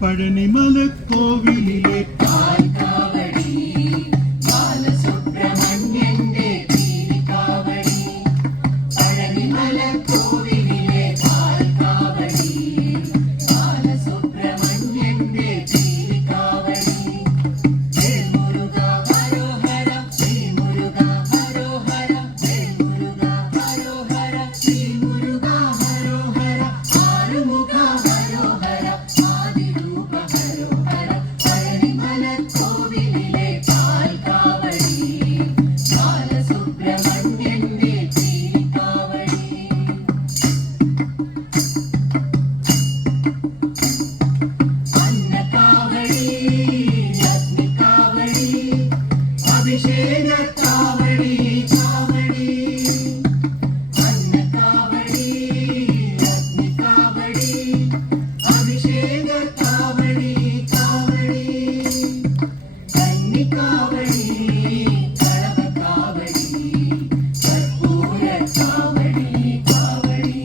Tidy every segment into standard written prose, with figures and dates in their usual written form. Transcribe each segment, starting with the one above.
Palanimala കോവിലിലെ കാൽക്കാവടി ബാലസുബ്രഹ്മണ്യന്റെ പീലിക്കാവടി Palanimala കോവിലിലെ കാൽക്കാവടി ബാലസുബ്രഹ്മണ്യന്റെ പീലിക്കാവടി Jaya Muruga ഹരോഹര Shri Muruga ഹരോഹര Jaya Muruga ഹരോഹര Shri Muruga ഹരോഹര Arumukha ഹരോഹര ആദിരൂപ ഹരോഹര Palanimala കോവിലിലെ കാൽക്കാവടി ബാലസുബ്രഹ്മണ്യന്റെ പീലിക്കാവടി അന്നക്കാവടി അഗ്നിക്കാവടി അഭിഷേകക്കാവടി കാവടി അന്നക്കാവടി അഗ്നിക്കാവടി അഭിഷേകക്കാവടി കാവടി കന്നിക്കാവടി കളഭക്കാവടി കർപ്പൂരക്കാവടി കാവടി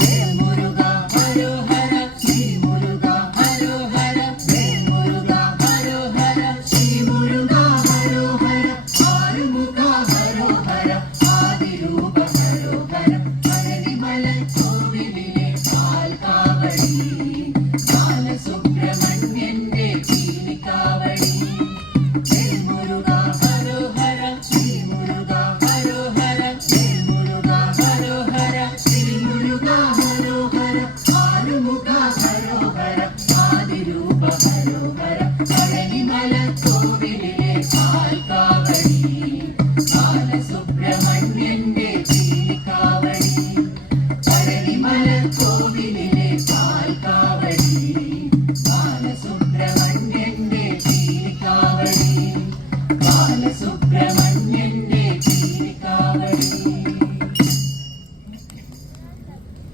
Jaya Muruga ഹരോഹര Shri Muruga ഹരോഹര Jaya Muruga ഹരോഹര Shri Muruga ഹരോഹര Arumukha ഹരോഹര ആദിരൂപ ഹരോഹര Palanimala കോവിലിലെ കാൽക്കാവടി ബാലസുബ്രഹ്മണ്യന്റെ പീലിക്കാവടി Jaya Muruga ഹരോഹര Shri Muruga ഹരോഹര Jaya Muruga ഹരോഹര Shri Muruga ഹരോഹര Arumukha ഹരോഹര ആദിരൂപ ഹരോഹര Palanimala കോവിലിലെ കാൽക്കാവടി ബാലസുബ്രഹ്മണ്യന്റെ പീലിക്കാവടി Palanimala കോവിലിലെ കാൽക്കാവടി ബാലസുബ്രഹ്മണ്യന്റെ പീലിക്കാവടി Balasubrahmanya